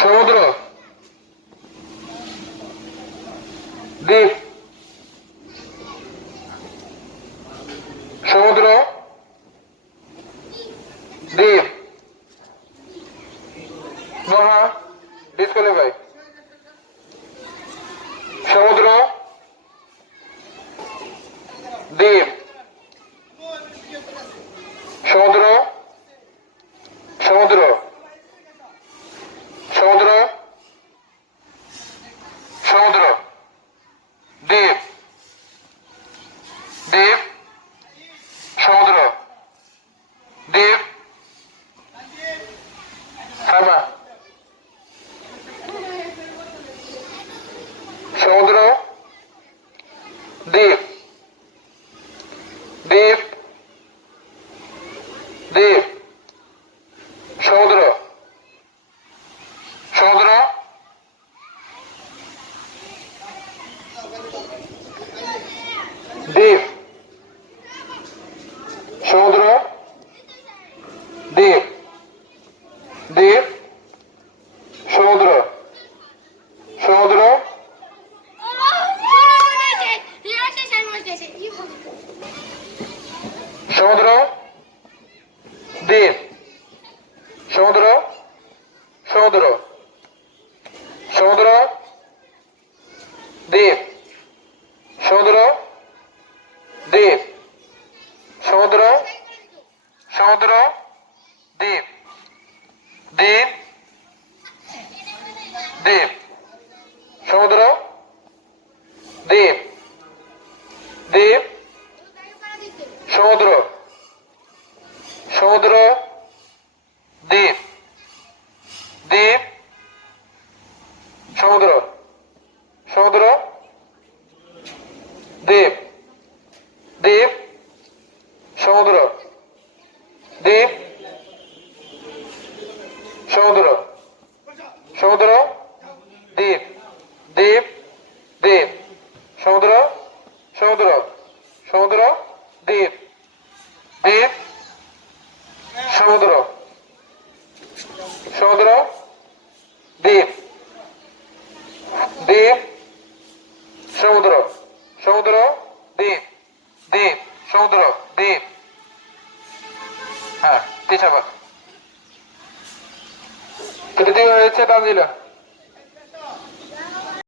সমুদ্র। দ্বীপ সমুদ্র। দ্বীপ মহা ডিসকোয়ালিফাই সমুদ্র। দ্বীপ সমুদ্র সমুদ্র সমুদ্র সমুদ্র দ্বীপ দ্বীপ সমুদ্র দ্বীপ থামা সমুদ্র দ্বীপ দ্বীপ দ্বীপ সমুদ্র সমুদ্র দ্বীপ সমুদ্র। দ্বীপ দ্বীপ সমুদ্র। সমুদ্র। সমুদ্র। দ্বীপ সমুদ্র। সমুদ্র। সমুদ্র। দ্বীপ সমুদ্র দ্বীপ। দ্বীপ দ্বীপ। সমুদ্র দ্বীপ। দ্বীপ সমুদ্র। সমুদ্র দ্বীপ। দ্বীপ সমুদ্র। সমুদ্র দ্বীপ দ্বীপ সমুদ্র দ্বীপ সমুদ্র। সমুদ্র? দ্বীপ। দ্বীপ? দ্বীপ। সমুদ্র? সমুদ্র। সমুদ্র? দ্বীপ। দ্বীপ? সমুদ্র। সমুদ্র? দ্বীপ। দ্বীপ? সমুদ্র। সমুদ্র? দ্বীপ। দ্বীপ। সমুদ্র? দ্বীপ। হ্যাঁ তিন তৃতীয় হয়েছে তানজিলা